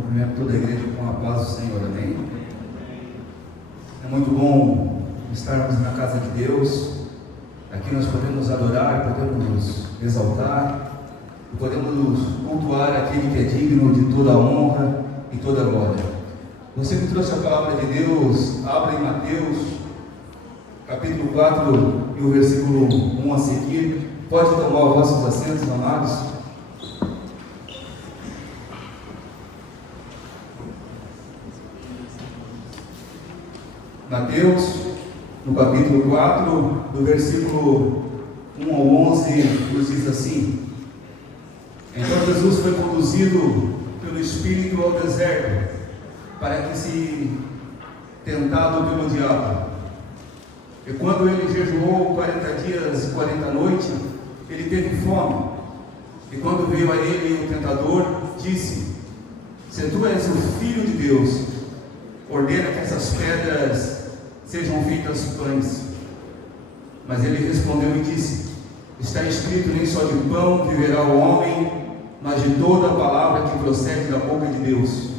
Cumprimento toda a igreja com a paz do Senhor, amém? É muito bom estarmos na casa de Deus. Aqui nós podemos adorar, podemos exaltar, podemos cultuar aquele que é digno de toda a honra e toda a glória. Você que trouxe a palavra de Deus, abra em Mateus, capítulo 4 e o versículo 1 a seguir. Pode tomar os vossos assentos, amados. Mateus, no capítulo 4, do versículo 1 ao 11, nos diz assim: Então Jesus foi conduzido pelo Espírito ao deserto, para que se tentado pelo diabo. E quando ele jejuou 40 dias e 40 noites, ele teve fome. E quando veio a ele o tentador, disse: Se tu és o Filho de Deus, ordena que essas pedras sejam feitas pães. Mas ele respondeu e disse: Está escrito, nem só de pão viverá o homem, mas de toda a palavra que procede da boca de Deus.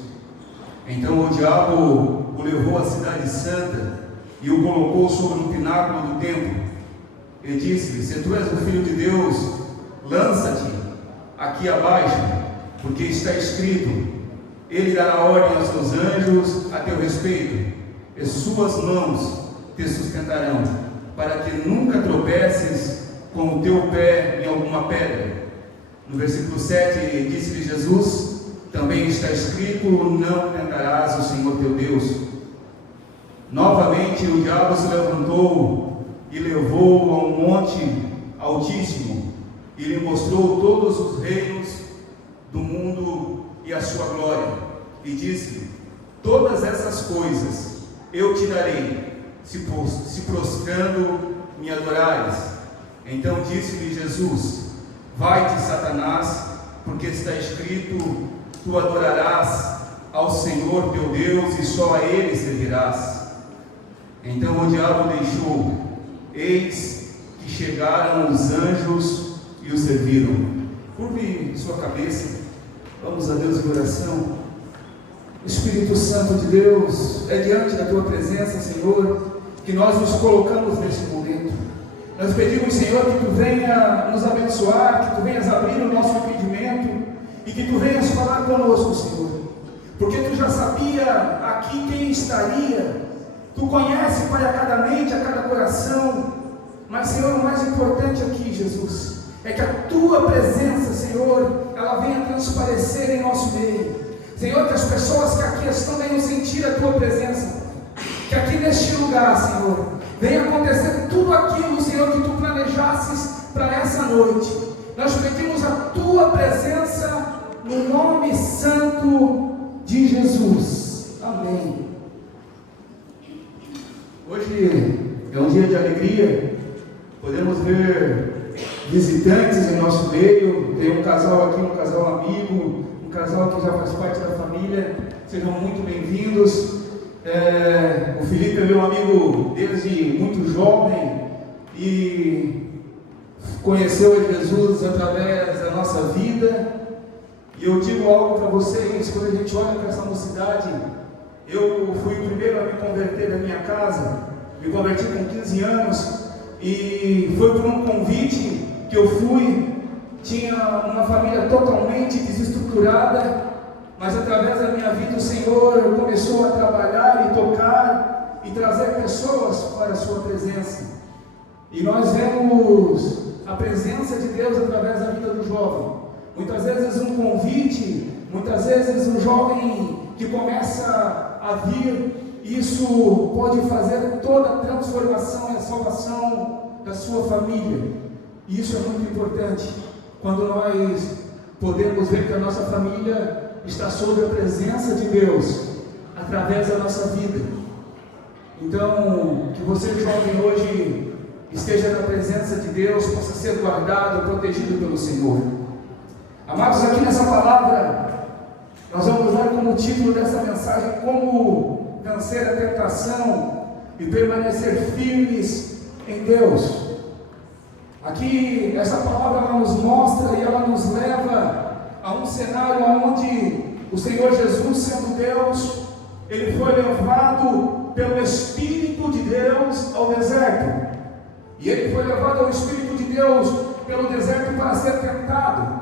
Então o diabo o levou à cidade santa e o colocou sobre um pináculo do templo. E disse: Se tu és o Filho de Deus, lança-te aqui abaixo, porque está escrito: Ele dará ordem aos seus anjos a teu respeito, e suas mãos te sustentarão, para que nunca tropeces com o teu pé em alguma pedra. No versículo 7, disse-lhe Jesus: Também está escrito: Não tentarás o Senhor teu Deus. Novamente o diabo se levantou e levou-o a um monte altíssimo, e lhe mostrou todos os reinos do mundo e a sua glória, e disse-lhe: Todas essas coisas eu te darei, se prostrando me adorares. Então disse-lhe Jesus: Vai-te, Satanás, porque está escrito: Tu adorarás ao Senhor teu Deus e só a Ele servirás. Então o diabo deixou. Eis que chegaram os anjos e o serviram. Curve sua cabeça, vamos a Deus em oração. Espírito Santo de Deus, é diante da Tua presença, Senhor, que nós nos colocamos nesse momento. Nós pedimos, Senhor, que Tu venha nos abençoar, que Tu venhas abrir o nosso entendimento e que Tu venhas falar conosco, Senhor, porque Tu já sabia aqui quem estaria. Tu conhece, Pai, a cada mente, a cada coração, mas, Senhor, o mais importante aqui, Jesus, é que a Tua presença, Senhor, ela venha transparecer em nosso meio. Senhor, que as pessoas que aqui estão venham sentir a Tua presença, que aqui neste lugar, Senhor, venha acontecer tudo aquilo, Senhor, que Tu planejasses para essa noite. Nós pedimos a Tua presença no nome santo de Jesus. Amém. Hoje é um dia de alegria, podemos ver visitantes em nosso meio. Tem um casal aqui, um casal amigo, um casal que já faz parte da família. Sejam muito bem-vindos. O Felipe é meu amigo desde muito jovem e conheceu a Jesus através da nossa vida. E eu digo algo para vocês: quando a gente olha para essa mocidade, eu fui o primeiro a me converter na minha casa, me converti com 15 anos, e foi por um convite que eu fui. Tinha uma família totalmente desestruturada, mas através da minha vida o Senhor começou a trabalhar e tocar e trazer pessoas para a sua presença. E nós vemos a presença de Deus através da vida do jovem. Muitas vezes um convite, muitas vezes um jovem que começa a vir, isso pode fazer toda a transformação e a salvação da sua família. E isso é muito importante, quando nós podemos ver que a nossa família está sob a presença de Deus, através da nossa vida. Então, que você, jovem, hoje esteja na presença de Deus, possa ser guardado, protegido pelo Senhor. Amados, aqui nessa palavra, nós vamos dar como título dessa mensagem: Como vencer a tentação e permanecer firmes em Deus. Aqui, essa palavra ela nos mostra e ela nos leva a um cenário onde o Senhor Jesus, sendo Deus, ele foi levado pelo Espírito de Deus ao deserto. E ele foi levado ao Espírito de Deus pelo deserto para ser tentado.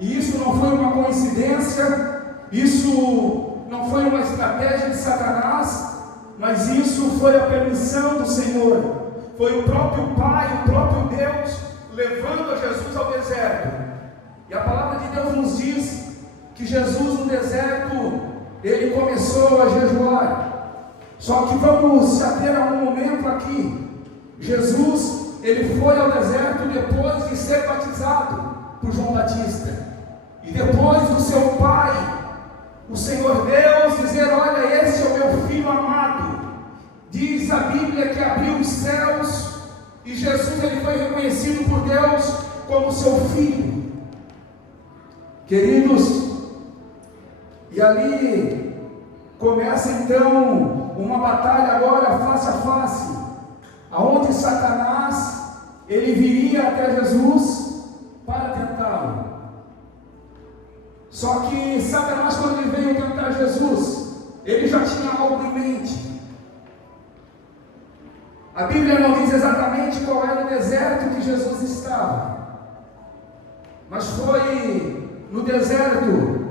E isso não foi uma coincidência, isso não foi uma estratégia de Satanás, mas isso foi a permissão do Senhor. Foi o próprio Pai, o próprio Deus, levando a Jesus ao deserto. E a palavra de Deus nos diz que Jesus no deserto, ele começou a jejuar. Só que vamos se ater a um momento aqui. Jesus, ele foi ao deserto depois de ser batizado por João Batista. E depois do seu pai, o Senhor Deus, dizer: olha, esse é o meu filho amado. Diz a Bíblia que abriu os céus e Jesus, ele foi reconhecido por Deus como seu filho. Queridos, e ali começa então uma batalha agora face a face, aonde Satanás, ele viria até Jesus para tentá-lo. Só que Satanás, quando ele veio tentar Jesus, ele já tinha algo em mente. A Bíblia não diz exatamente qual era o deserto que Jesus estava, mas foi no deserto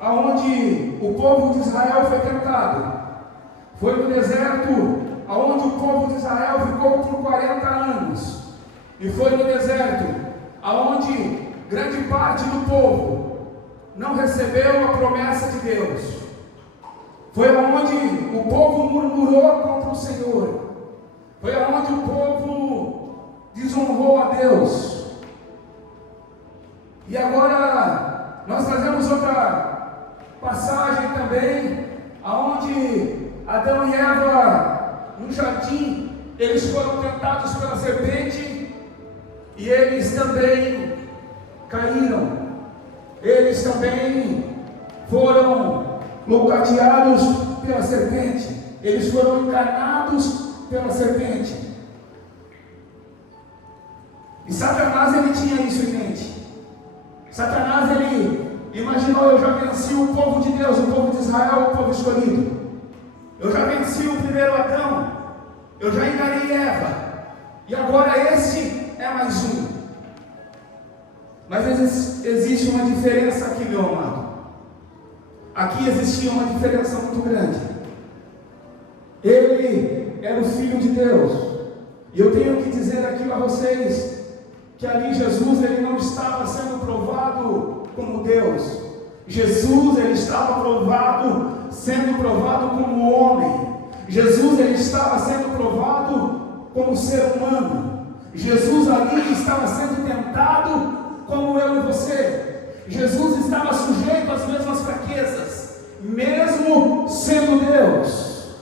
aonde o povo de Israel foi tentado. Foi no deserto aonde o povo de Israel ficou por 40 anos. E foi no deserto aonde grande parte do povo não recebeu a promessa de Deus. Foi aonde o povo murmurou contra o Senhor. Foi aonde o povo desonrou a Deus. E agora nós trazemos outra passagem também, aonde Adão e Eva no jardim, eles foram tentados pela serpente e eles também caíram. Eles também foram loucateados pela serpente. Eles foram enganados pela serpente. E Satanás, ele tinha isso em mente. Satanás, ele imaginou: eu já venci o povo de Deus, o povo de Israel, o povo escolhido. Eu já venci o primeiro Adão. Eu já enganei Eva. E agora esse é mais um. Mas existe uma diferença aqui, meu amado. Aqui existia uma diferença muito grande. Ele era o Filho de Deus. E eu tenho que dizer aqui a vocês que ali Jesus, ele não estava sendo provado como Deus. Jesus, ele estava sendo provado como homem. Jesus, ele estava sendo provado como ser humano. Jesus ali estava sendo tentado como eu e você. Jesus estava sujeito às mesmas fraquezas, mesmo sendo Deus.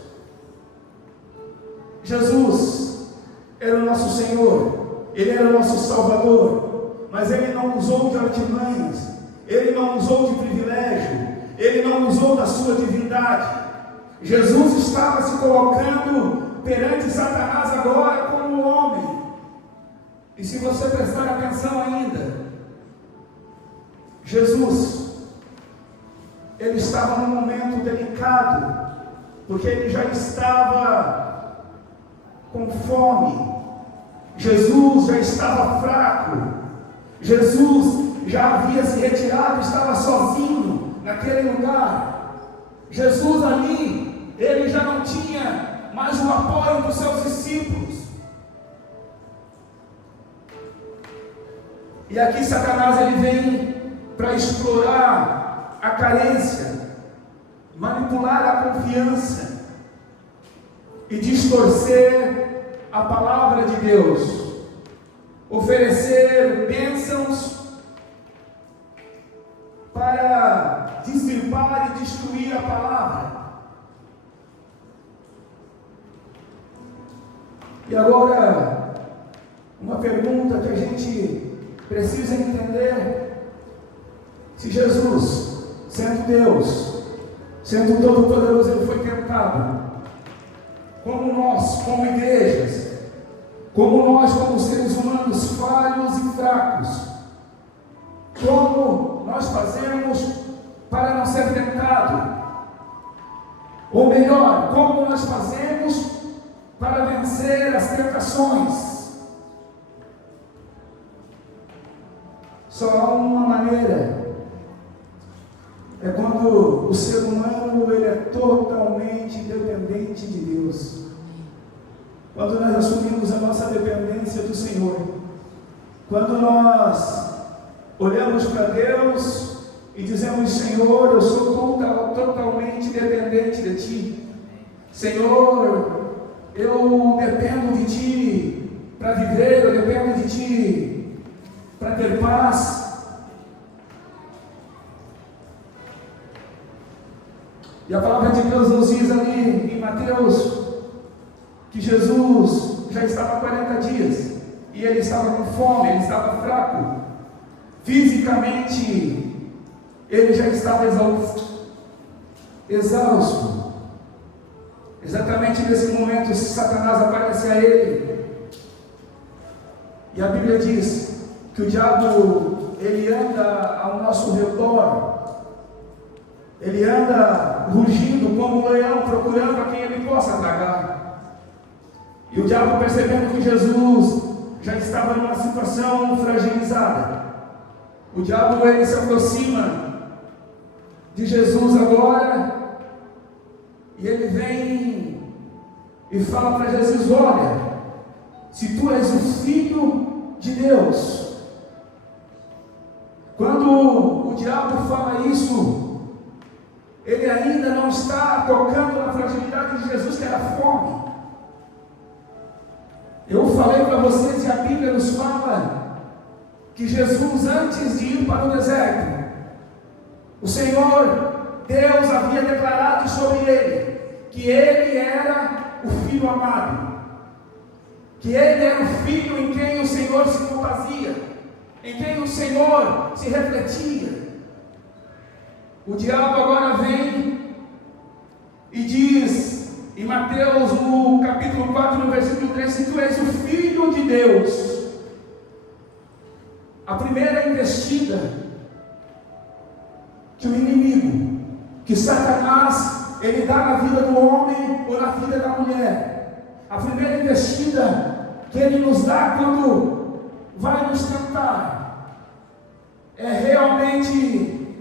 Jesus era o nosso Senhor, ele era o nosso Salvador, mas ele não usou de artimanhas, ele não usou de privilégio, ele não usou da sua divindade. Jesus estava se colocando perante Satanás agora como homem. E se você prestar atenção ainda, Jesus, ele estava num momento delicado, porque ele já estava com fome. Jesus já estava fraco. Jesus já havia se retirado, estava sozinho naquele lugar. Jesus ali, ele já não tinha mais o apoio dos seus discípulos. E aqui Satanás, ele vem para explorar a carência, manipular a confiança e distorcer a palavra de Deus, oferecer bênçãos para dissipar e destruir a palavra. E agora, uma pergunta que a gente precisa entender: se Jesus, sendo Deus, sendo Todo-Poderoso, ele foi tentado, como nós, como igrejas, como nós, como seres humanos falhos e fracos, como nós fazemos para não ser tentado? Ou melhor, como nós fazemos para vencer as tentações? Só há uma maneira. É quando o ser humano ele é totalmente dependente de Deus. Quando nós assumimos a nossa dependência do Senhor. Quando nós olhamos para Deus e dizemos: Senhor, eu sou totalmente dependente de Ti. Senhor, eu dependo de Ti para viver, eu dependo de Ti para ter paz. E a palavra de Deus nos diz ali em Mateus que Jesus já estava há 40 dias e ele estava com fome, ele estava fraco. Fisicamente, ele já estava exausto. Exatamente nesse momento, Satanás aparece a ele. E a Bíblia diz que o diabo, ele anda ao nosso redor. Ele anda rugindo como um leão, procurando a quem ele possa tragar. E o diabo, percebendo que Jesus já estava numa situação fragilizada, o diabo ele se aproxima de Jesus agora, e ele vem e fala para Jesus: olha, se tu és o Filho de Deus. Quando o diabo fala isso, ele ainda não está tocando na fragilidade de Jesus, que era a fome. Eu falei para vocês e a Bíblia nos fala que Jesus, antes de ir para o deserto, o Senhor, Deus havia declarado sobre ele que ele era o Filho amado, que ele era o Filho em quem o Senhor se compazia, em quem o Senhor se refletia. O diabo agora vem e diz em Mateus, no capítulo 4, no versículo 3, se tu és o Filho de Deus. A primeira investida que o inimigo, que Satanás, ele dá na vida do homem ou na vida da mulher. A primeira investida que ele nos dá quando vai nos tentar é realmente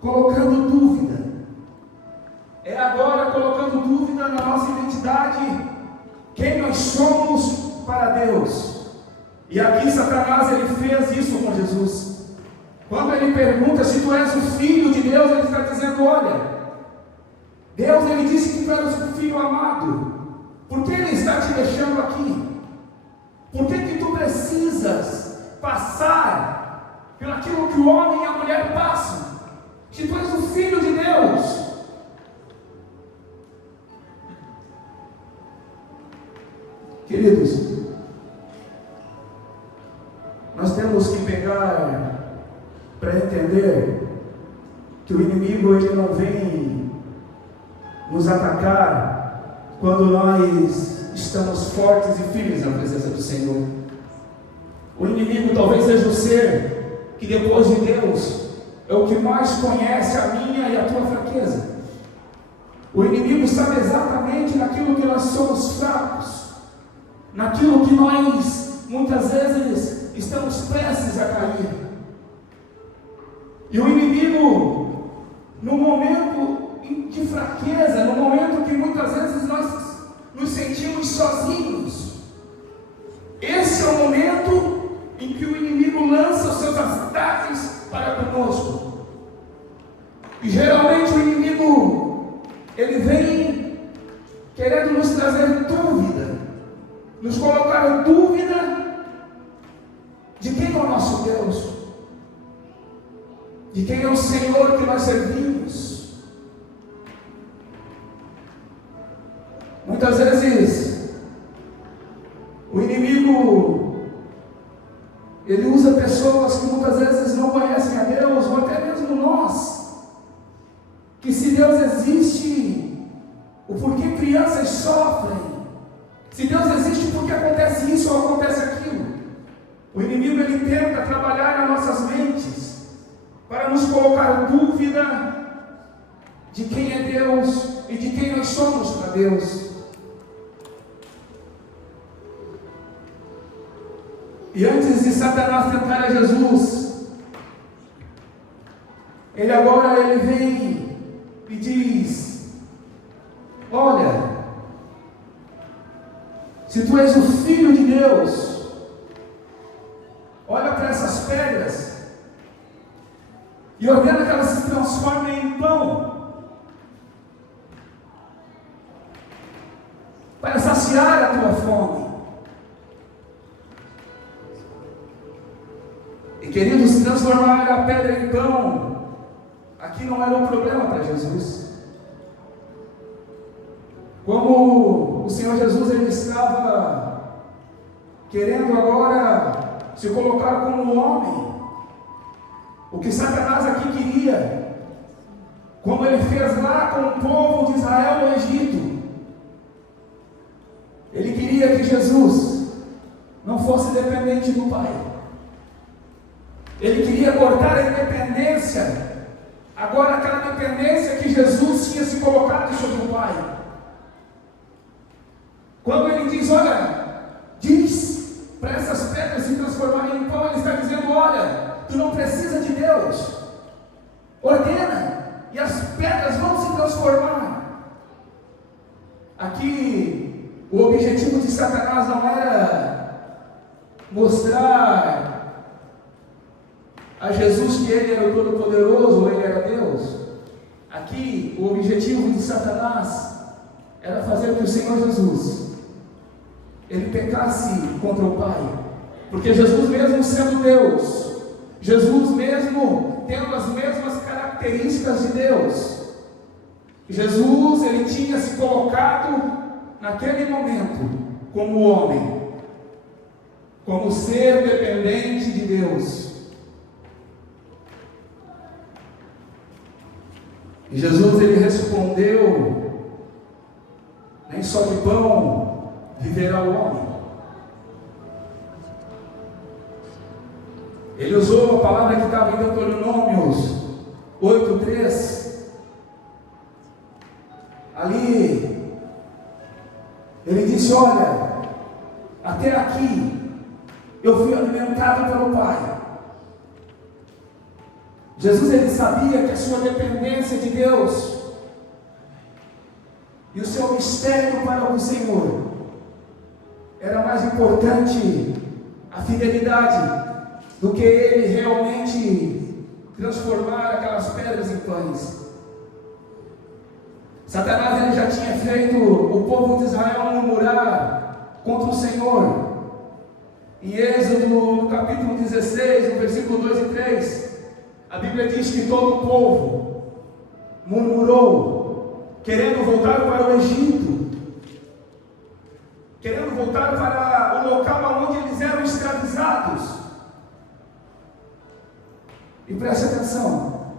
colocando dúvida. É agora colocando dúvida na nossa identidade, quem nós somos para Deus. E aqui Satanás ele fez isso com Jesus. Quando ele pergunta se tu és o Filho de Deus, ele está dizendo: olha, Deus ele disse que tu eras o Filho amado. Por que ele está te deixando aqui? Por que tu precisas passar pelo aquilo que o homem e a mulher passam? Se tu és o Filho de Deus. Queridos, nós temos que pegar para entender que o inimigo ele não vem nos atacar quando nós estamos fortes e firmes na presença do Senhor. O inimigo talvez seja o ser que depois de Deus é o que mais conhece a minha e a tua fraqueza. O inimigo sabe exatamente naquilo que nós somos fracos, naquilo que nós muitas vezes estamos prestes a cair. E o inimigo, no momento de fraqueza, no momento que muitas vezes nós nos sentimos sozinhos, esse é o momento em que o inimigo lança os seus ataques para conosco. E geralmente o inimigo, ele vem querendo nos trazer dúvida, nos colocar em dúvida de quem é o nosso Deus, de quem é o Senhor que nós servimos. Muitas vezes o inimigo ele usa pessoas que muitas vezes não conhecem a Deus, ou até mesmo nós, que se Deus existe, o porquê crianças sofrem, se Deus existe, por que acontece isso ou acontece aquilo? O inimigo ele tenta trabalhar nas nossas mentes, para nos colocar dúvida de quem é Deus e de quem nós somos para Deus. E antes de Satanás tentar a Jesus, ele agora vem e diz: olha, se tu és o Filho de Deus, olha para essas pedras e ordena que elas se transformem em pão, para saciar a tua fome. E queridos, transformar a pedra em pão, aqui não era um problema para Jesus. Como o Senhor Jesus, ele estava querendo agora se colocar como homem, o que Satanás aqui queria, como ele fez lá com o povo de Israel no Egito. Ele queria que Jesus não fosse dependente do Pai. Ele queria cortar a independência, agora aquela dependência que Jesus tinha se colocado sobre o Pai. Quando ele diz, olha, diz para essas pedras se transformarem em pão, ele está dizendo, olha, tu não precisa de Deus, ordena, e as pedras vão se transformar. Aqui, o objetivo de Satanás não era mostrar a Jesus que ele era o Todo-Poderoso, ou ele era Deus. Aqui, o objetivo de Satanás era fazer com que o Senhor Jesus ele pecasse contra o Pai, porque Jesus mesmo sendo Deus, Jesus mesmo tendo as mesmas características de Deus, Jesus ele tinha se colocado naquele momento como homem, como ser dependente de Deus. E Jesus ele respondeu: nem só de pão viverá o homem. Ele usou a palavra que estava em Deuteronômios 8:3. Ali ele disse: olha, até aqui eu fui alimentado pelo Pai. Jesus ele sabia que a sua dependência de Deus e o seu mistério para o Senhor era mais importante a fidelidade do que ele realmente transformar aquelas pedras em pães. Satanás ele já tinha feito o povo de Israel murmurar contra o Senhor. Em Êxodo, no capítulo 16, no versículo 2 e 3, a Bíblia diz que todo o povo murmurou, querendo voltar para o Egito, querendo voltar para o local onde eles eram escravizados. E preste atenção,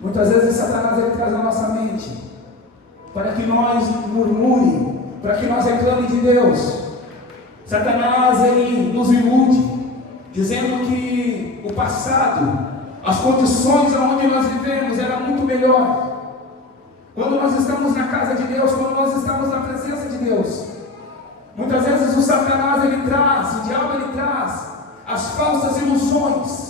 muitas vezes Satanás ele traz na nossa mente para que nós murmure, para que nós reclamemos de Deus. Satanás ele nos ilude, dizendo que o passado, as condições onde nós vivemos era muito melhor. Quando nós estamos na casa de Deus, quando nós estamos na presença de Deus, muitas vezes o Satanás ele traz, o diabo ele traz as falsas ilusões,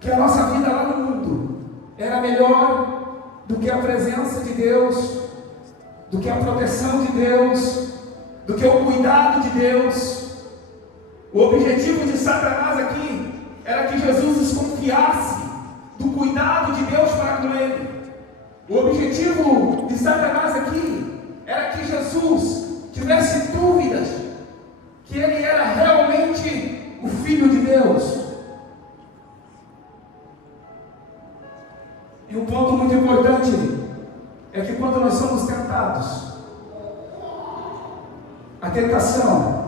que a nossa vida lá no mundo era melhor do que a presença de Deus, do que a proteção de Deus, do que o cuidado de Deus. O objetivo de Satanás aqui era que Jesus desconfiasse do cuidado de Deus para com ele. O objetivo de Satanás aqui era que Jesus tivesse dúvidas que ele era realmente o Filho de Deus. E um ponto muito importante é que quando nós somos tentados, a tentação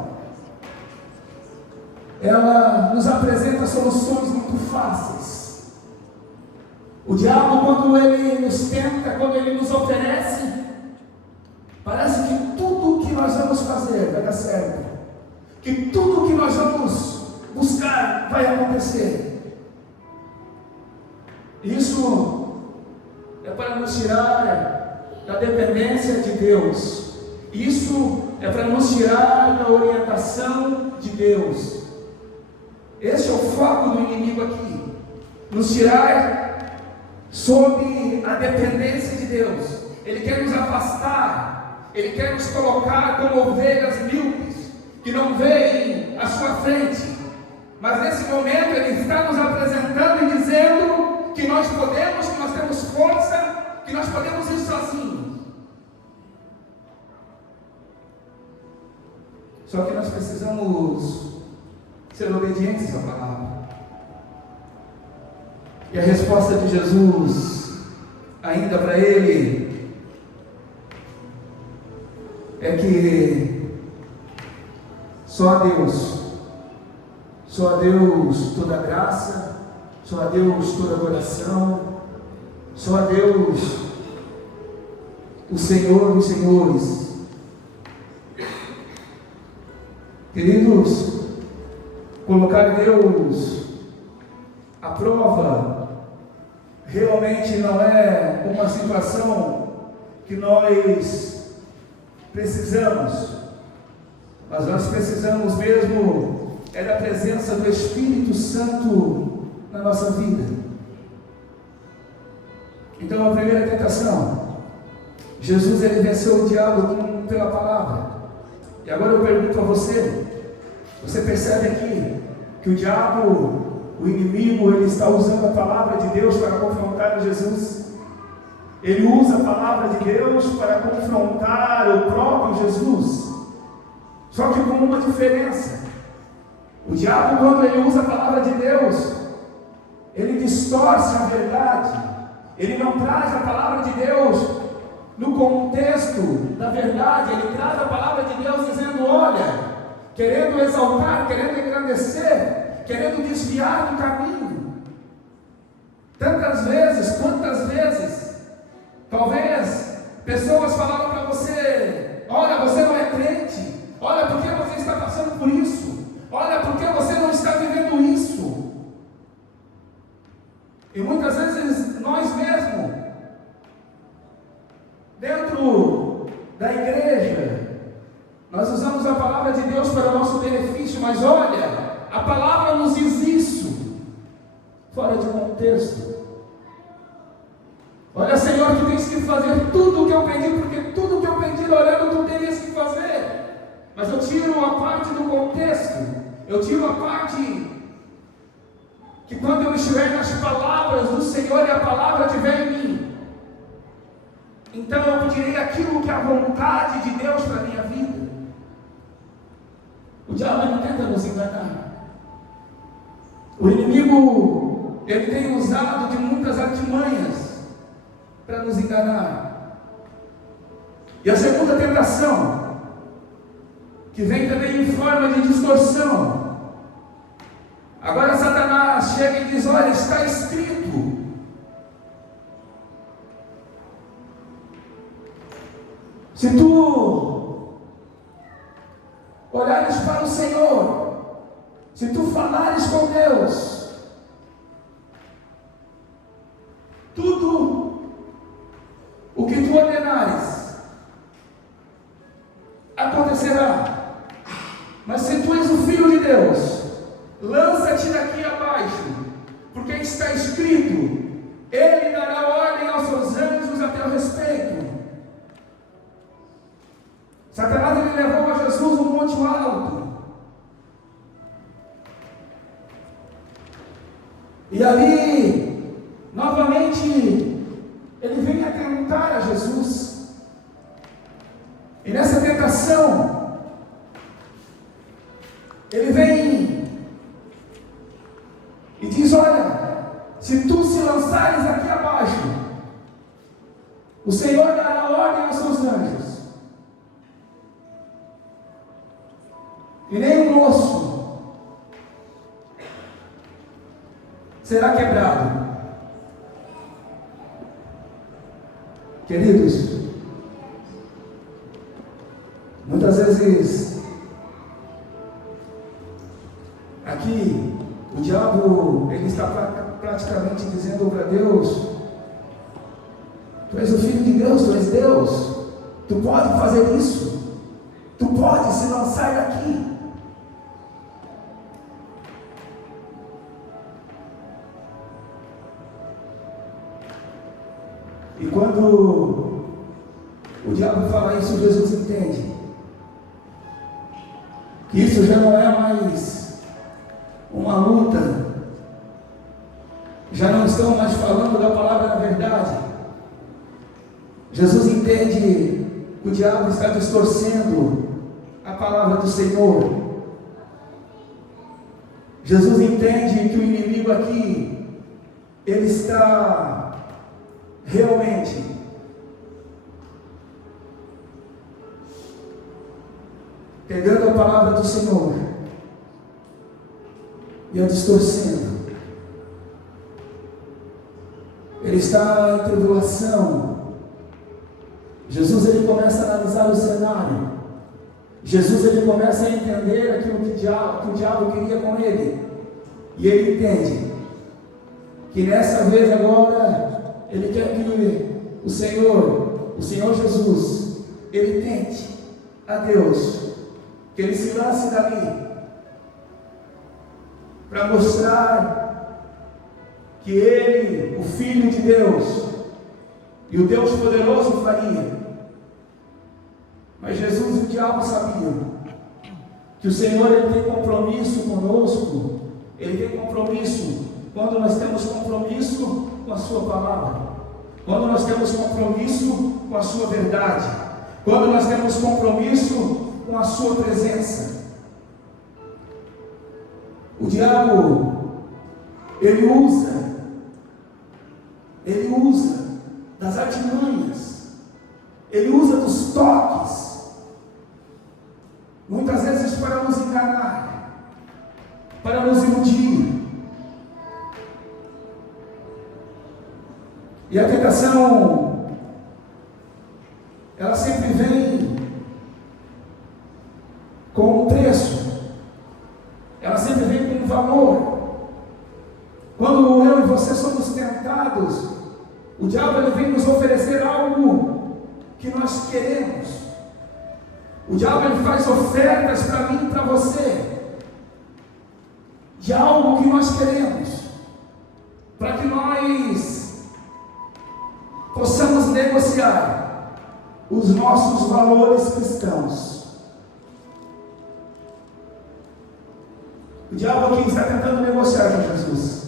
ela nos apresenta soluções muito fáceis. O diabo, quando ele nos tenta, quando ele nos oferece, parece que tudo o que nós vamos fazer vai dar certo, que tudo o que nós vamos buscar, vai acontecer. Isso é para nos tirar da dependência de Deus. Isso é para nos tirar da orientação de Deus. Esse é o foco do inimigo aqui. Nos tirar sob a dependência de Deus. Ele quer nos afastar. Ele quer nos colocar como ovelhas míopes, que não veem à sua frente. Mas nesse momento Ele está nos apresentando e dizendo que nós podemos, que nós temos força, que nós podemos ir sozinhos. Só que nós precisamos ser obedientes à palavra. E a resposta de Jesus, ainda para ele, é que só a Deus toda graça, só a Deus toda adoração, só a Deus o Senhor dos senhores. Queridos, colocar Deus à prova realmente não é uma situação que nós precisamos, mas nós precisamos mesmo da presença do Espírito Santo na nossa vida. Então, a primeira tentação, Jesus ele venceu o diabo pela palavra. E agora eu pergunto a você, você percebe aqui que o diabo, o inimigo, ele está usando a palavra de Deus para confrontar Jesus? Ele usa a palavra de Deus para confrontar o próprio Jesus. Só que com uma diferença. O diabo, quando ele usa a palavra de Deus, ele distorce a verdade. Ele não traz a palavra de Deus no contexto da verdade. Ele traz a palavra de Deus dizendo, olha, querendo exaltar, querendo engrandecer, querendo desviar do caminho. Tantas vezes, quantas vezes, talvez pessoas falaram para você, olha, você não é crente, olha, por que você está passando por isso? Olha, por que você não está vivendo isso? E muitas vezes nós mesmos, dentro da igreja, nós usamos a palavra de Deus para o nosso benefício, mas olha, a palavra nos diz isso, fora de contexto. Olha, Senhor, tu tens que fazer tudo o que eu pedi, porque tudo o que eu pedi orando, tu terias que fazer. Mas eu tiro a parte do contexto, eu tiro a parte que quando eu estiver nas palavras do Senhor e a palavra estiver em mim, então eu pedirei aquilo que é a vontade de Deus para a minha vida. O diabo não tenta nos enganar. O inimigo, ele tem usado de muitas artimanhas para nos enganar. E a segunda tentação, que vem também em forma de distorção. Agora Satanás chega e diz, olha, está escrito. Se tu olhares para o Senhor, se tu falares com Deus, tudo o que tu ordenares acontecerá. Mas se tu és o Filho de Deus, lança-te daqui abaixo, porque está escrito, Ele dará ordem aos seus anjos a teu respeito. Satanás ele levou a Jesus no monte alto, e ali, novamente, ele vem a tentar a Jesus. E nessa tentação, ele vem e diz, olha, se tu se lançares aqui abaixo, o Senhor dará ordem aos seus anjos, e nem um osso será quebrado. Queridos, muitas vezes aqui Tu és o Filho de Deus, Tu és Deus. Tu pode fazer isso. Tu pode, se não sai daqui. E quando o diabo fala isso, Jesus entende que isso já não é mais uma luta, já não estão mais falando da palavra da verdade. Jesus entende que o diabo está distorcendo a palavra do Senhor. Jesus entende que o inimigo aqui, ele está realmente pegando a palavra do Senhor e a distorcendo. Ele está em tribulação. Jesus, ele começa a analisar o cenário. Jesus, ele começa a entender aquilo que o diabo queria com ele. E ele entende que nessa vez agora, ele quer que o Senhor Jesus, ele tente a Deus, que ele se lance dali, para mostrar que ele, o Filho de Deus, e o Deus poderoso faria. Mas Jesus e o diabo sabiam que o Senhor, ele tem compromisso conosco. Ele tem compromisso quando nós temos compromisso com a sua palavra, quando nós temos compromisso com a sua verdade, quando nós temos compromisso com a sua presença. O diabo, ele usa das artimanhas, ele usa dos toques, muitas vezes para nos enganar, para nos iludir. E a tentação, ela sempre vem com um preço, ela sempre vem com um valor. Quando eu e você somos tentados, o diabo, ele vem nos oferecer algo que nós queremos. O diabo, ele faz ofertas para mim e para você, de algo que nós queremos, para que nós possamos negociar os nossos valores cristãos. O diabo aqui está tentando negociar com Jesus.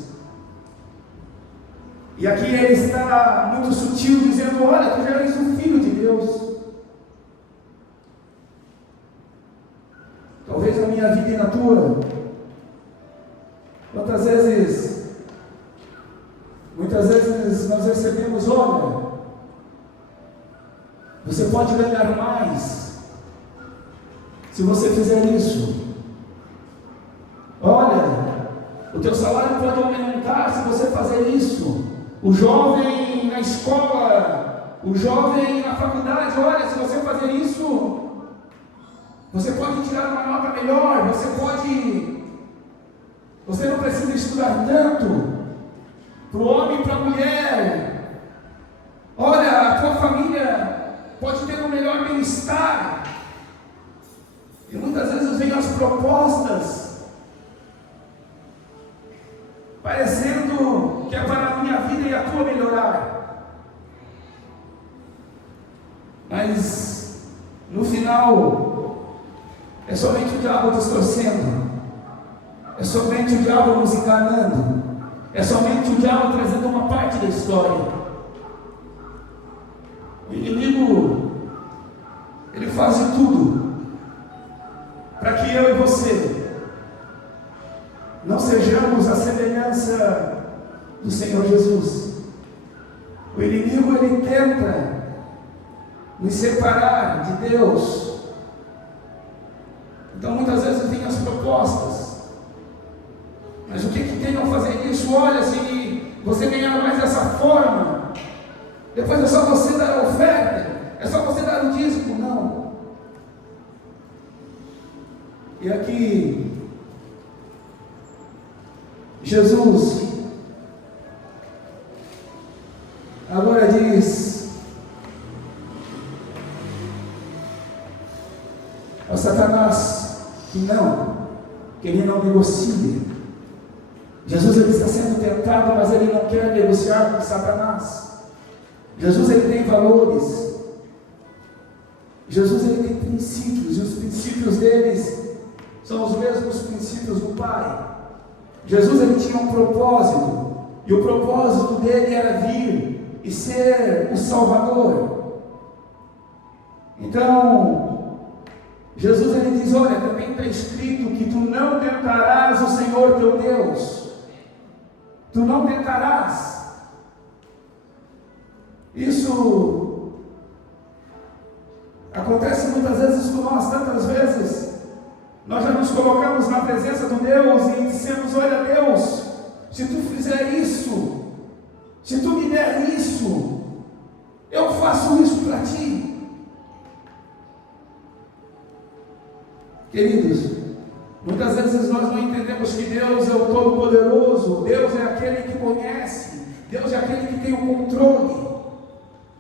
E aqui ele está muito sutil, dizendo: olha, tu já és o Filho de Deus. Talvez na minha vida e na tua, muitas vezes nós recebemos: olha, você pode ganhar mais se você fizer isso. Olha, o teu salário pode aumentar se você fazer isso. O jovem na escola, o jovem na faculdade, olha, se você fazer isso, você pode tirar uma nota melhor, você não precisa estudar tanto. Para o homem e para a mulher, olha, a tua família pode ter um melhor bem-estar. E muitas vezes vem as propostas parecendo que é para a minha vida e a tua melhorar, mas no final é somente o diabo distorcendo, é somente o diabo nos enganando, é somente o diabo trazendo uma parte da história. O inimigo, ele faz de tudo para que eu e você não sejamos a semelhança do Senhor Jesus. O inimigo, ele tenta nos separar de Deus. Então muitas vezes vem as propostas: mas o que tem ao fazer isso? Olha, se você ganhar mais dessa forma, depois é só você dar a oferta, é só você dar o dízimo. Não. E aqui Jesus agora diz Satanás que ele não negocie. Jesus ele está sendo tentado, mas ele não quer negociar com Satanás. Jesus ele tem valores. Jesus ele tem princípios, e os princípios deles são os mesmos princípios do Pai. Jesus ele tinha um propósito, e o propósito dele era vir e ser o Salvador. Então, Jesus ele diz: olha, também está escrito que tu não tentarás o Senhor teu Deus. Tu não tentarás. Isso acontece muitas vezes com nós, tantas vezes. Nós já nos colocamos na presença do Deus e dissemos: olha Deus, se tu fizer isso, se tu me der isso, eu faço isso para ti. Queridos, muitas vezes nós não entendemos que Deus é o Todo-Poderoso, Deus é aquele que conhece, Deus é aquele que tem o controle,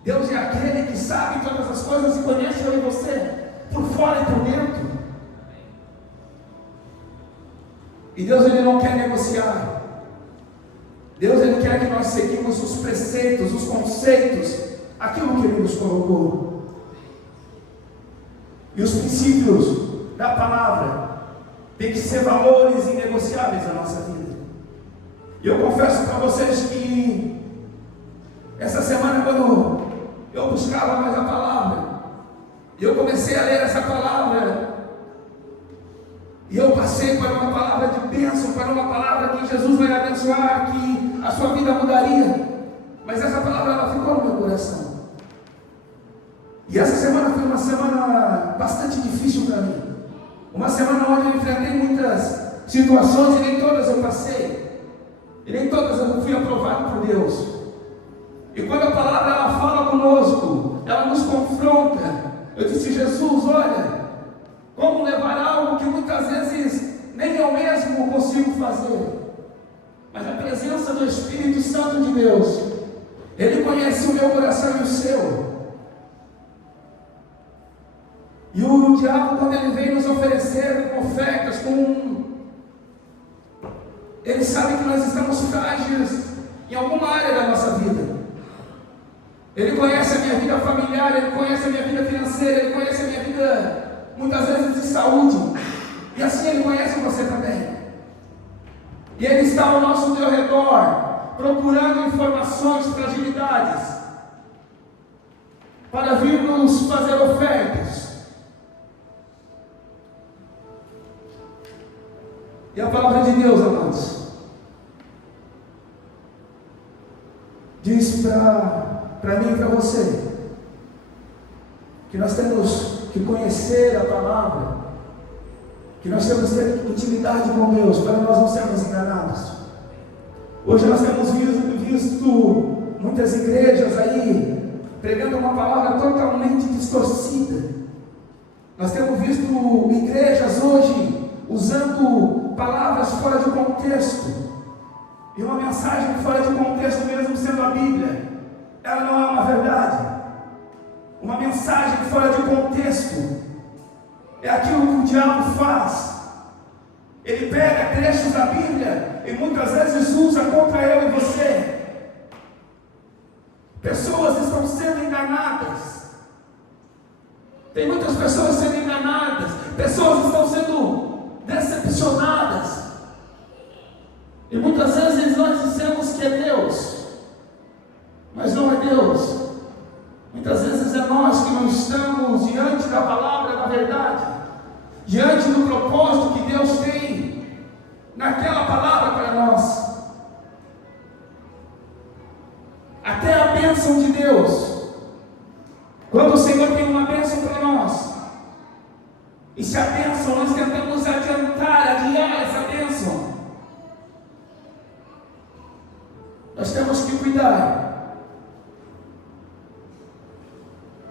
Deus é aquele que sabe todas as coisas e conhece eu e você, por fora e por dentro. E Deus ele não quer negociar. Deus ele quer que nós seguimos os preceitos, os conceitos, aquilo que Ele nos colocou. E os princípios da palavra tem que ser valores inegociáveis na nossa vida. E eu confesso para vocês que essa semana, quando eu buscava mais a palavra, e eu comecei a ler essa palavra, e eu passei para uma palavra de bênção, para uma palavra que Jesus vai abençoar, que a sua vida mudaria. Mas essa palavra ela ficou no meu coração. E essa semana foi uma semana bastante difícil para mim. Uma semana onde eu enfrentei muitas situações e nem todas eu passei. E nem todas eu fui aprovado por Deus. E quando a palavra ela fala conosco, ela nos confronta. Eu disse: Jesus, olha, como levar algo que muitas vezes nem eu mesmo consigo fazer. Mas a presença do Espírito Santo de Deus, Ele conhece o meu coração e o seu. E o diabo, quando ele vem nos oferecer ofertas, ele sabe que nós estamos frágeis em alguma área da nossa vida. Ele conhece a minha vida familiar, Ele conhece a minha vida financeira, Ele conhece a minha vida, muitas vezes, de saúde. E assim Ele conhece você também. E Ele está ao nosso redor, procurando informações, fragilidades, para vir nos fazer ofertas. E a palavra de Deus, amados, diz para mim e para você, que nós temos que conhecer a palavra, que nós temos que ter intimidade com Deus, para nós não sermos enganados. Hoje nós temos visto muitas igrejas aí, pregando uma palavra totalmente distorcida. Nós temos visto igrejas hoje, usando palavras fora de contexto, e uma mensagem fora de contexto, mesmo sendo a Bíblia, ela não é uma verdade. Uma mensagem fora de contexto é aquilo que o diabo faz. Ele pega trechos da Bíblia e muitas vezes usa contra eu e você. Pessoas estão sendo enganadas. Tem muitas pessoas sendo enganadas, pessoas estão sendo decepcionadas. E muitas vezes nós dizemos que é Deus, mas não é Deus. Muitas vezes é nós que não estamos diante da palavra da verdade, diante do propósito que Deus tem naquela palavra para nós. Até a bênção de Deus, quando o Senhor tem uma bênção para nós, e se a bênção nós tentamos adiar essa bênção, nós temos que cuidar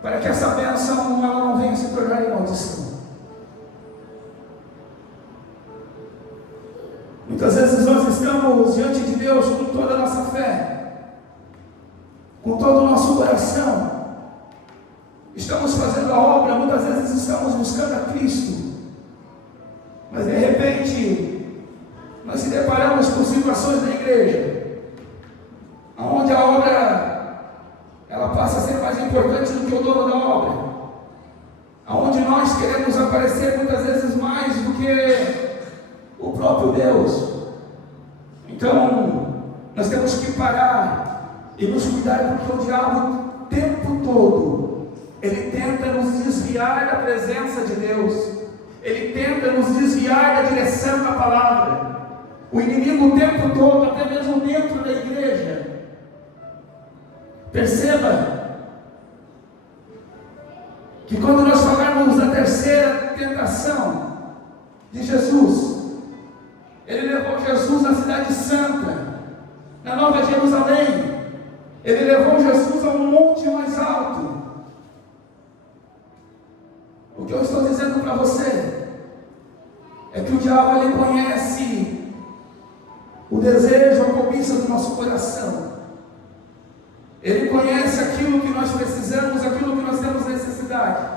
para que essa bênção ela não venha se tornar em maldição. Muitas vezes nós estamos diante de Deus com toda a nossa fé, com todo o nosso coração, estamos fazendo a obra, muitas vezes estamos buscando a Cristo, Mas de repente, nós se deparamos com situações na igreja, onde a obra, ela passa a ser mais importante do que o dono da obra, onde nós queremos aparecer muitas vezes mais do que o próprio Deus. Então, nós temos que parar e nos cuidar, porque o diabo, o tempo todo, ele tenta nos desviar da presença de Deus, ele tenta nos desviar da direção da palavra. O inimigo o tempo todo, até mesmo dentro da igreja. Perceba que quando nós falarmos da terceira tentação de Jesus, ele levou Jesus na cidade santa, na Nova Jerusalém. Ele levou Jesus a um monte mais alto. O que eu estou dizendo para você é que o diabo, ele conhece o desejo, a cobiça do nosso coração. Ele conhece aquilo que nós precisamos, aquilo que nós temos necessidade.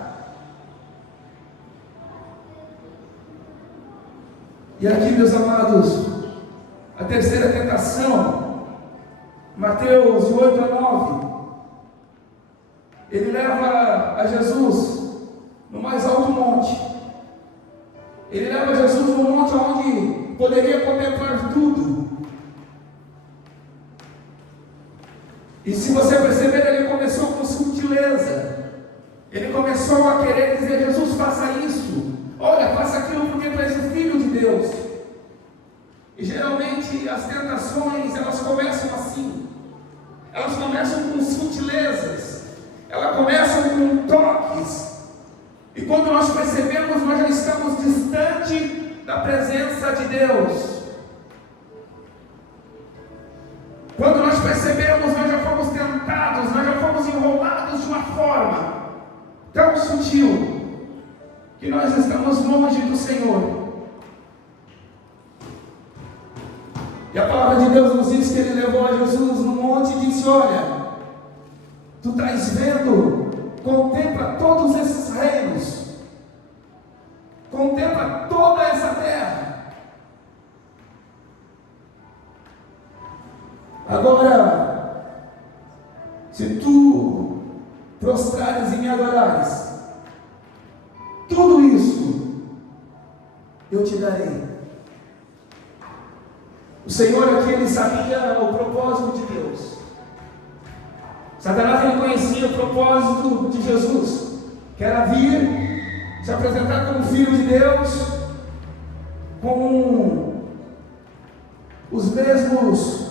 E aqui, meus amados, a terceira tentação, Mateus 8 a 9, ele leva a Jesus no mais alto monte. Ele leva Jesus no monte onde poderia contemplar tudo. E se você perceber, ele começou com sutileza. Ele começou a querer dizer: Jesus, faça isso. Olha, faça aquilo, porque tu és o Filho de Deus. E geralmente as tentações, elas começam assim. Elas começam com sutilezas. Elas começam com toques. E quando nós percebemos, nós já estamos distante da presença de Deus. Quando nós percebemos, nós já fomos tentados, nós já fomos enrolados de uma forma tão sutil que nós estamos longe do Senhor. E a palavra de Deus nos diz que ele levou a Jesus no monte e disse: olha, tu estás vendo, contempla todos esses reinos, contempla toda essa terra. Agora, se tu prostrares e me adorares, tudo isso eu te darei. O Senhor aqui, ele sabia o propósito de Deus. Satanás, ele conhecia o propósito de Jesus, que era vir, se apresentar como Filho de Deus, com os mesmos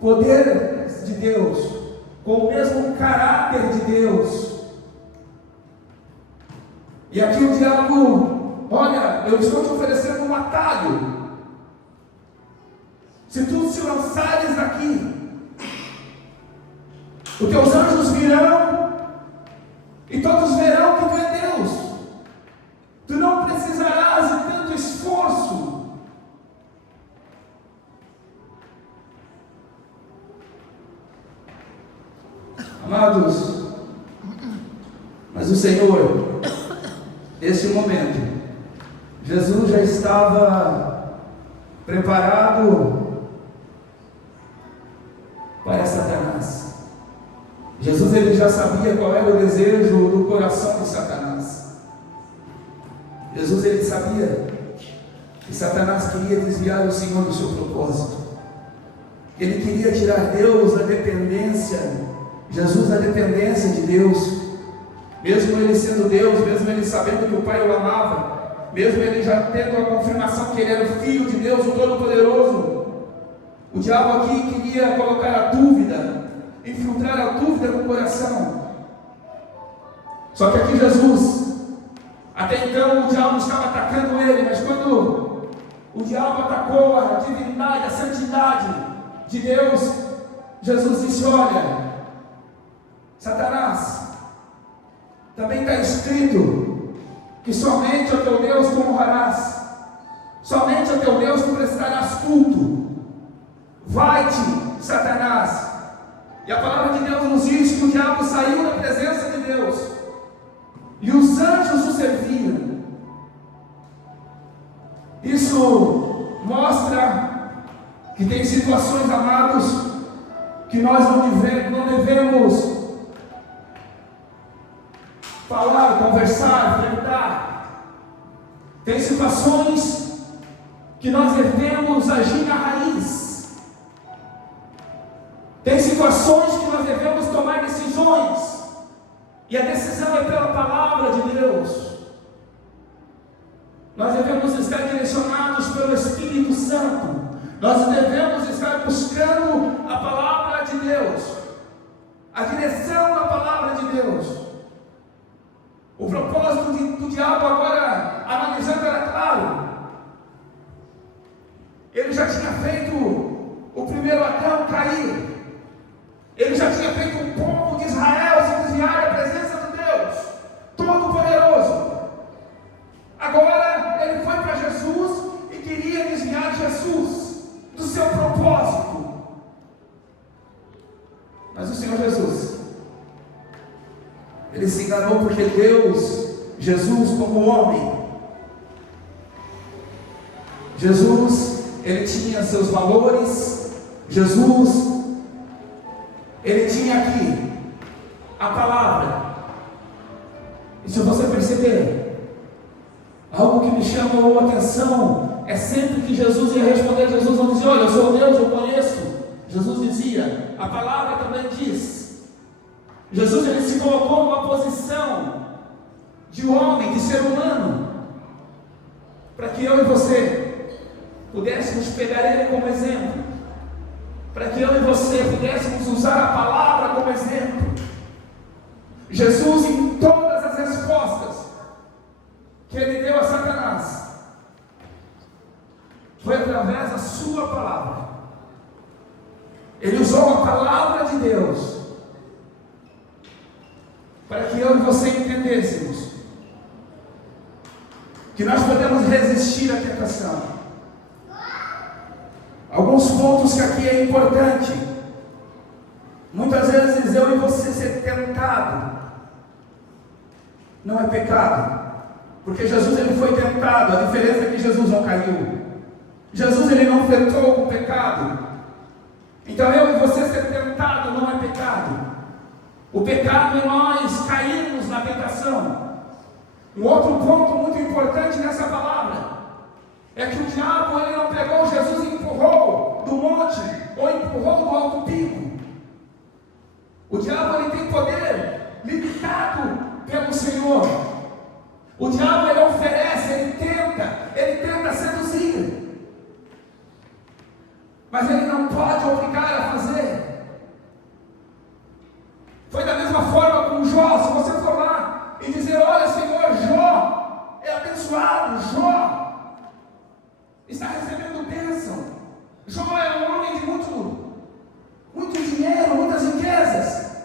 poderes de Deus, com o mesmo caráter de Deus. E aqui o diabo: olha, eu estou te oferecendo um atalho. Se tu se lançares daqui, os teus anjos virão e todos verão que tu é Deus. Tu não precisarás de tanto esforço. Amados, mas o Senhor, nesse momento, Jesus já estava preparado para Satanás. Jesus, ele já sabia qual era o desejo do coração de Satanás. Jesus, ele sabia que Satanás queria desviar o Senhor do seu propósito. Ele queria tirar Deus da dependência, Jesus da dependência de Deus. Mesmo ele sendo Deus, mesmo ele sabendo que o Pai o amava, mesmo ele já tendo a confirmação que ele era o Filho de Deus, o Todo-Poderoso, o diabo aqui queria colocar a dúvida, infiltrar a dúvida no coração. Só que aqui Jesus, até então o diabo estava atacando ele, mas quando o diabo atacou a divindade, a santidade de Deus, Jesus disse: olha, Satanás, também está escrito que somente ao teu Deus tu honrarás, somente ao teu Deus tu prestarás culto. Vai-te, Satanás. E a palavra de Deus nos diz que o diabo saiu da presença de Deus e os anjos o serviam. E Isso mostra que tem situações, amados, que nós não devemos falar, conversar, enfrentar. Tem situações que nós devemos agir na raiz. Tem situações que nós devemos tomar decisões. E a decisão é pela palavra de Deus. Nós devemos estar direcionados pelo Espírito Santo. Nós devemos estar buscando a palavra de Deus, a direção da palavra de Deus. O propósito do diabo agora, analisando, era claro. Ele já tinha feito o primeiro Adão cair. Ele já tinha feito o povo de Israel se desviar da presença de Deus Todo-Poderoso. Agora ele foi para Jesus e queria desviar Jesus do seu propósito. Mas o Senhor Jesus, ele se enganou, porque Jesus como homem, Jesus, ele tinha seus valores. Jesus, ele tinha aqui a palavra. E se você perceber, algo que me chamou a atenção é sempre que Jesus ia responder. Jesus não dizia: olha, eu sou Deus, eu conheço. Jesus dizia: a palavra também diz. Jesus, ele se colocou numa posição de homem, de ser humano, para que eu e você pudéssemos pegar ele como exemplo, para que eu e você pudéssemos usar a palavra como exemplo. Jesus, em todas as respostas que ele deu a Satanás, foi através da sua palavra. Ele usou a palavra de Deus para que eu e você entendêssemos que nós podemos resistir à tentação. Alguns pontos que aqui é importante. Muitas vezes eu e você ser tentado não é pecado, porque Jesus, ele foi tentado. A diferença é que Jesus não caiu. Jesus, ele não flertou com o pecado. Então eu e você ser tentado não é pecado. O pecado é nós cairmos na tentação. Um outro ponto muito importante nessa palavra é que o diabo, ele não pegou Jesus e empurrou do monte, ou empurrou do alto pico. O diabo, ele tem poder limitado pelo Senhor. O diabo, ele oferece, ele tenta seduzir, mas ele não pode obrigar a fazer. Foi da mesma forma com Jó. Se você for lá e dizer: olha, Senhor, Jó é abençoado, Jó está recebendo bênção, Jó é um homem de muito dinheiro, muitas riquezas,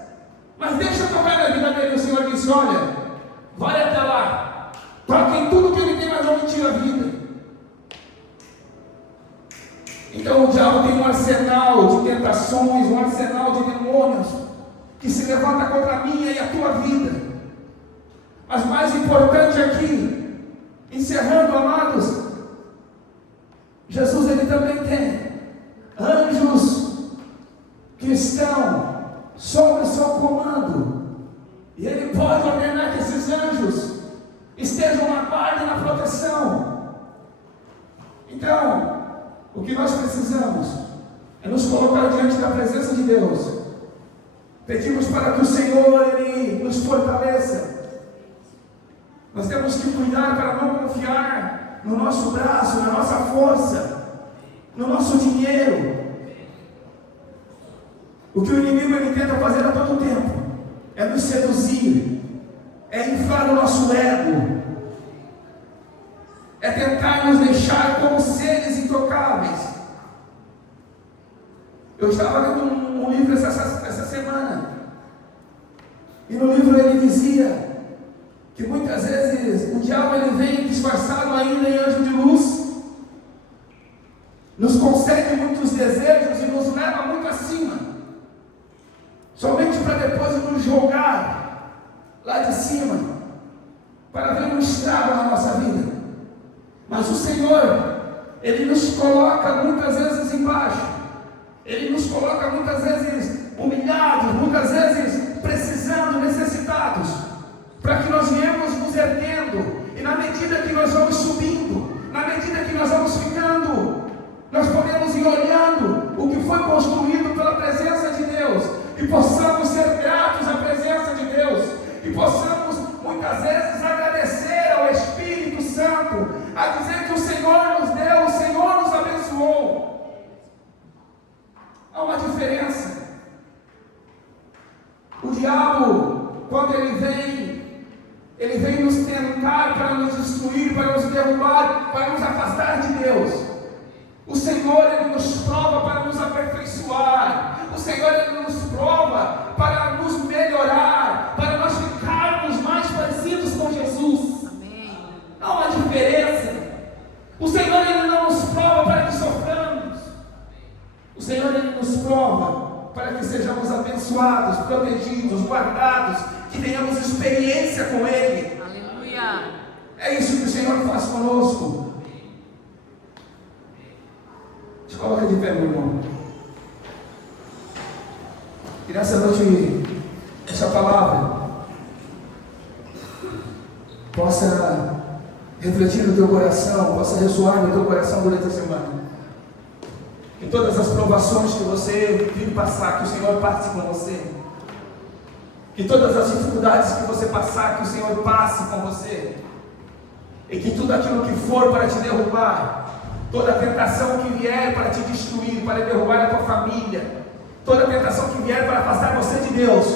mas deixa eu tocar na vida dele. O Senhor disse: olha, vai até lá, toque em tudo que ele tem, mas não me tira a vida. Então o diabo tem um arsenal de tentações, um arsenal de demônios que se levanta contra a minha e a tua vida. Mas mais importante aqui, encerrando, amados, Jesus, ele também tem anjos que estão sob o seu comando, e ele pode ordenar que esses anjos estejam na guarda e na proteção. Então, o que nós precisamos é nos colocar diante da presença de Deus. Pedimos para que o Senhor, ele nos fortaleça. Nós temos que cuidar para não confiar no nosso braço, na nossa força, no nosso dinheiro. O que o inimigo, ele tenta fazer a todo tempo é nos seduzir, é inflar o nosso ego, é tentar nos deixar como seres intocáveis. Eu estava lendo um livro essa semana, e no livro ele dizia que muitas vezes o diabo, ele vem disfarçado ainda em anjo de luz, nos concede muitos desejos e nos leva muito acima, somente para depois nos jogar lá de cima, para ver um estrago na nossa vida. Mas o Senhor, Ele nos coloca muitas vezes embaixo, Ele nos coloca muitas vezes humilhados, muitas vezes precisando, necessitados, para que nós viemos nos erguendo, e na medida que nós vamos subindo, na medida que nós vamos ficando, nós podemos ir olhando o que foi construído pela presença de Deus, e possamos ser gratos à presença de Deus, e possamos muitas vezes agradecer ao Espírito Santo, a dizer que o Senhor nos deu, o Senhor nos abençoou. Há uma diferença. O diabo, quando ele vem nos tentar para nos destruir, para nos derrubar, para nos afastar de Deus. O Senhor, Ele nos prova para nos aperfeiçoar. O Senhor, Ele nos prova para nos melhorar, para nós ficarmos mais parecidos com Jesus. Amém. Há uma diferença. O Senhor, Ele não nos prova para que soframos. O Senhor, Ele nos prova para que sejamos abençoados, protegidos, guardados, que tenhamos experiência com Ele. Aleluia. É isso que o Senhor faz conosco. Se coloca de pé, meu irmão. E nessa noite, essa palavra possa refletir no teu coração, possa ressoar no teu coração durante a semana. Que todas as provações que você vir passar, que o Senhor passe com você. Que todas as dificuldades que você passar, que o Senhor passe com você. E que tudo aquilo que for para te derrubar, toda tentação que vier para te destruir, para derrubar a tua família, toda tentação que vier para afastar você de Deus,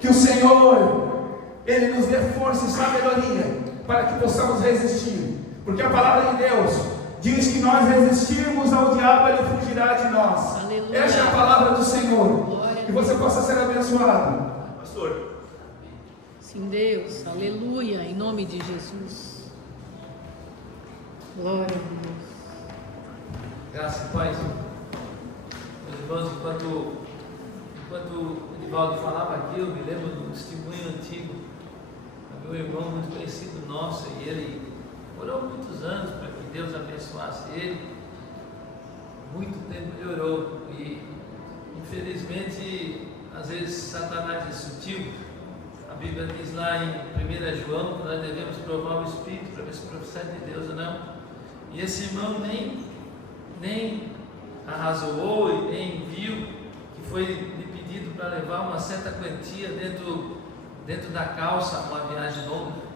que o Senhor, Ele nos dê força e sabedoria para que possamos resistir. Porque a palavra de Deus diz que nós resistirmos ao diabo, ele fugirá de nós. Aleluia. Esta é a palavra do Senhor. Glória. Que você possa ser abençoado. Pastor. Sim, Deus. Aleluia. Em nome de Jesus. Glória a Deus. Graças e paz. Meus irmãos, enquanto o Edivaldo falava aqui, eu me lembro de um testemunho antigo. Meu irmão, muito conhecido nosso, e ele orou muitos anos para que Deus abençoasse ele. Muito tempo ele orou, e infelizmente, às vezes Satanás é sutil. A Bíblia diz lá em 1 João que nós devemos provar o Espírito para ver se procede de Deus ou não. E esse irmão nem arrazoou e nem viu que foi lhe pedido para levar uma certa quantia dentro da calça, uma viagem longa.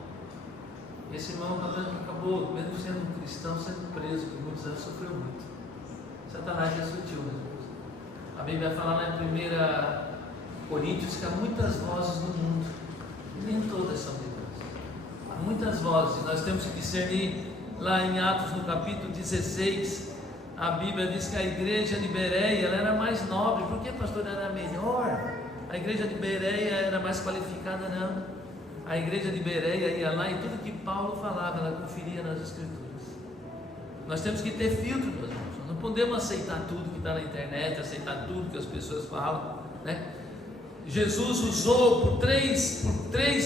Esse irmão acabou, mesmo sendo um cristão, sendo preso por muitos anos, sofreu muito. Satanás é sutil, meus irmãos. A Bíblia fala lá em 1 Coríntios que há muitas vozes no mundo, e nem todas são de Deus. Há muitas vozes, e nós temos que discernir. Lá em Atos, no capítulo 16, a Bíblia diz que a igreja de Bereia ela era mais nobre. Por que, pastor, era melhor? A igreja de Bereia era mais qualificada? Não. A igreja de Bereia ia lá e tudo que Paulo falava, ela conferia nas Escrituras. Nós temos que ter filtro, meus irmãos. Nós não podemos aceitar tudo que está na internet, aceitar tudo que as pessoas falam, né? Jesus usou por três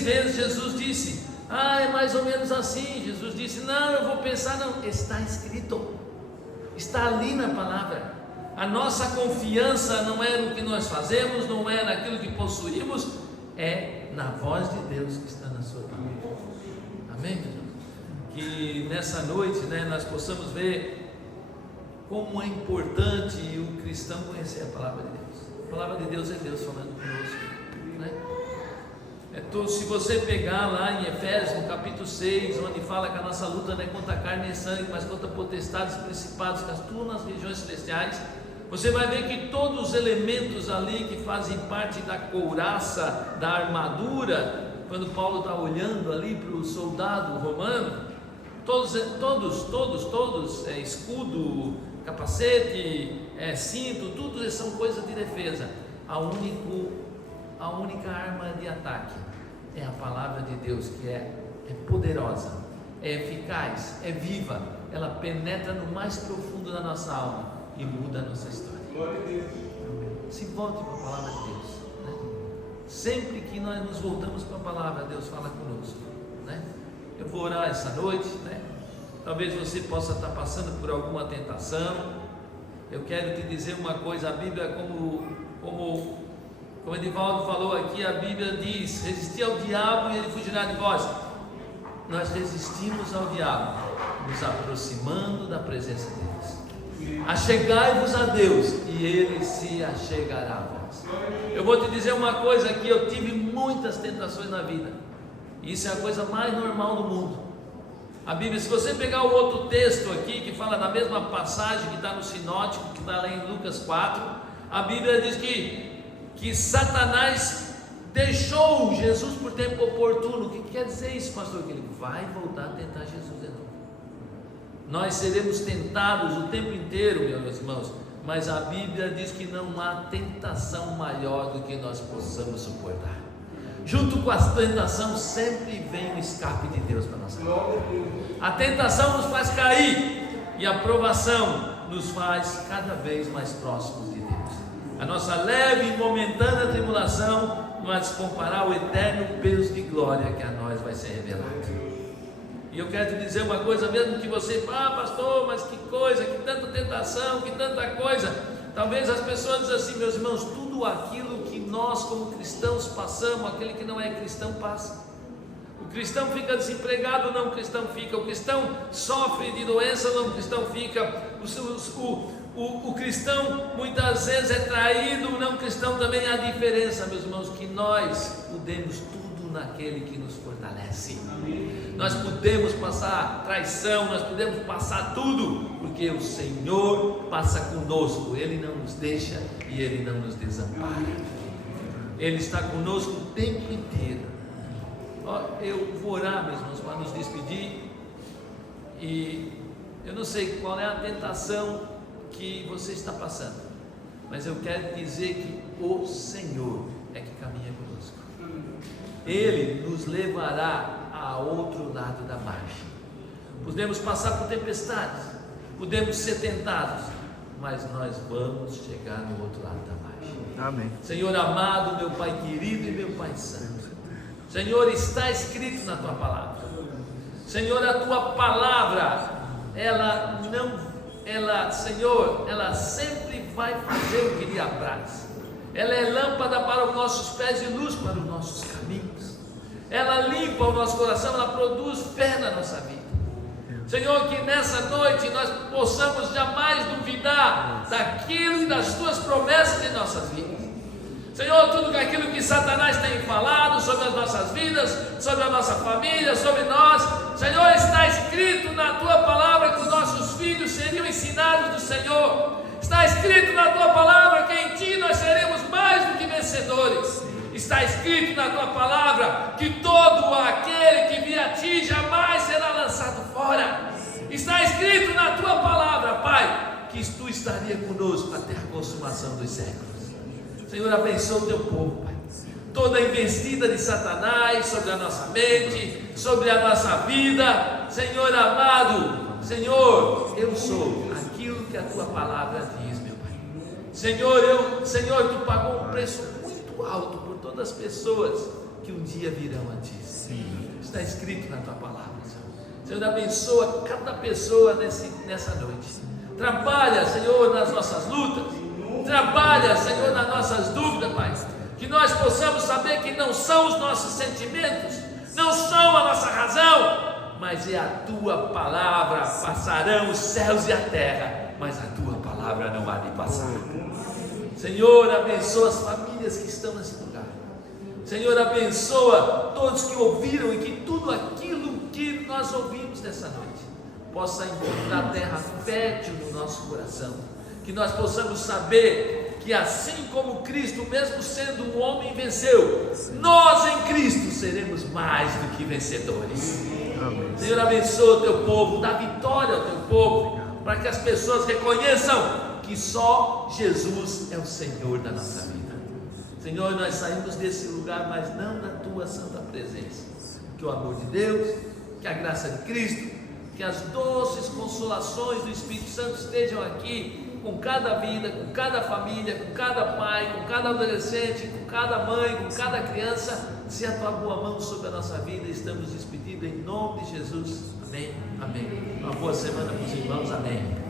vezes. Jesus disse: é mais ou menos assim. Jesus disse: não, eu vou pensar. Não, está escrito, está ali na palavra. A nossa confiança não é no que nós fazemos, não é naquilo que possuímos, é na voz de Deus que está na sua palavra. Amém, meu irmão? Que nessa noite, nós possamos ver como é importante o cristão conhecer a palavra de Deus. A palavra de Deus é Deus falando conosco, né? Se você pegar lá em Efésios, no capítulo 6, onde fala que a nossa luta não é contra carne e sangue, mas contra potestades e principados que atuam nas regiões celestiais, você vai ver que todos os elementos ali que fazem parte da couraça, da armadura, quando Paulo está olhando ali para o soldado romano, todos, escudo, capacete, cinto, tudo são coisas de defesa. A única arma de ataque é a palavra de Deus, que é poderosa, é eficaz, é viva. Ela penetra no mais profundo da nossa alma e muda a nossa história. Glória a Deus. Se volte para a palavra de Deus, né? Sempre que nós nos voltamos para a palavra, Deus fala conosco, né? Eu vou orar essa noite, né? talvez você possa estar passando por alguma tentação. Eu quero te dizer uma coisa, a Bíblia, como Edivaldo falou aqui, a Bíblia diz: resistir ao diabo e ele fugirá de vós. Nós resistimos ao diabo, nos aproximando da presença de Deus. Achegai-vos a Deus e Ele se achegará a vós. Eu vou te dizer uma coisa aqui, eu tive muitas tentações na vida. Isso é a coisa mais normal do mundo. A Bíblia, se você pegar o outro texto aqui, que fala da mesma passagem que está no sinótico, que está lá em Lucas 4, a Bíblia diz que Satanás deixou Jesus por tempo oportuno. O que quer dizer isso, pastor? Que ele vai voltar a tentar Jesus de novo. Nós seremos tentados o tempo inteiro, meus irmãos, mas a Bíblia diz que não há tentação maior do que nós possamos suportar. Junto com a tentação sempre vem o escape de Deus para a nossa vida. A tentação nos faz cair e a provação nos faz cada vez mais próximos de Deus. A nossa leve e momentânea tribulação não há de se comparar ao eterno peso de glória que a nós vai ser revelado. E eu quero te dizer uma coisa, mesmo que você fale, pastor, mas que coisa, que tanta tentação, que tanta coisa. Talvez as pessoas dizem assim, meus irmãos, tudo aquilo que nós como cristãos passamos, aquele que não é cristão passa. O cristão fica desempregado, não, o cristão fica. O cristão sofre de doença, não, o cristão fica. O cristão muitas vezes é traído, não, o cristão também. Há diferença, meus irmãos, que nós podemos tudo naquele que nos fortalece. Nós podemos passar traição, nós podemos passar tudo, porque o Senhor passa conosco, Ele não nos deixa e Ele não nos desampara. Ele está conosco o tempo inteiro. Eu vou orar, meus irmãos, para nos despedir. E eu não sei qual é a tentação que você está passando, mas eu quero dizer que o Senhor é que caminha conosco. Ele nos levará a outro lado da margem. Podemos passar por tempestades, podemos ser tentados, mas nós vamos chegar no outro lado da margem. Amém. Senhor amado, meu Pai querido e meu Pai santo, Senhor, está escrito na Tua palavra. Senhor, a Tua palavra, Senhor, ela sempre vai fazer o que lhe apraz. Ela é lâmpada para os nossos pés e luz para os nossos caminhos. Ela limpa o nosso coração, ela produz fé na nossa vida. Senhor, que nessa noite nós possamos jamais duvidar daquilo e das Tuas promessas em nossas vidas. Senhor, tudo aquilo que Satanás tem falado sobre as nossas vidas, sobre a nossa família, sobre nós, Senhor, está escrito na Tua palavra que os nossos filhos seriam ensinados do Senhor. Está escrito na Tua palavra que em Ti nós seremos mais do que vencedores. Está escrito na Tua palavra que todo aquele que vier a Ti jamais será lançado fora. Está escrito na Tua palavra, Pai, que Tu estaria conosco até a consumação dos séculos. Senhor, abençoa o Teu povo, Pai. Toda a investida de Satanás sobre a nossa mente, sobre a nossa vida, Senhor amado, Senhor, eu sou aquilo que a Tua palavra diz, meu Pai. Senhor, Tu pagou um preço muito alto por todas as pessoas que um dia virão a Ti. Sim. Está escrito na Tua palavra, Senhor. Senhor, abençoa cada pessoa nessa noite. Trabalha, Senhor, nas nossas lutas. Trabalha, Senhor, nas nossas dúvidas, Pai. Que nós possamos saber que não são os nossos sentimentos, não são a nossa razão, mas é a Tua palavra. Passarão os céus e a terra, mas a Tua palavra não há de passar. Senhor, abençoa as famílias que estão nesse lugar. Senhor, abençoa todos que ouviram e que tudo aquilo que nós ouvimos nessa noite possa encontrar terra fértil no nosso coração. Que nós possamos saber que assim como Cristo, mesmo sendo um homem, venceu, nós em Cristo seremos mais do que vencedores. Amém. Senhor, abençoa o Teu povo, dá vitória ao Teu povo, para que as pessoas reconheçam que só Jesus é o Senhor da nossa vida. Senhor, nós saímos desse lugar, mas não da Tua santa presença. Que o amor de Deus, que a graça de Cristo, que as doces consolações do Espírito Santo estejam aqui com cada vida, com cada família, com cada pai, com cada adolescente, com cada mãe, com cada criança. Se a tua boa mão sobre a nossa vida. Estamos despedidos em nome de Jesus. Amém. Amém. Uma boa semana para os irmãos. Amém.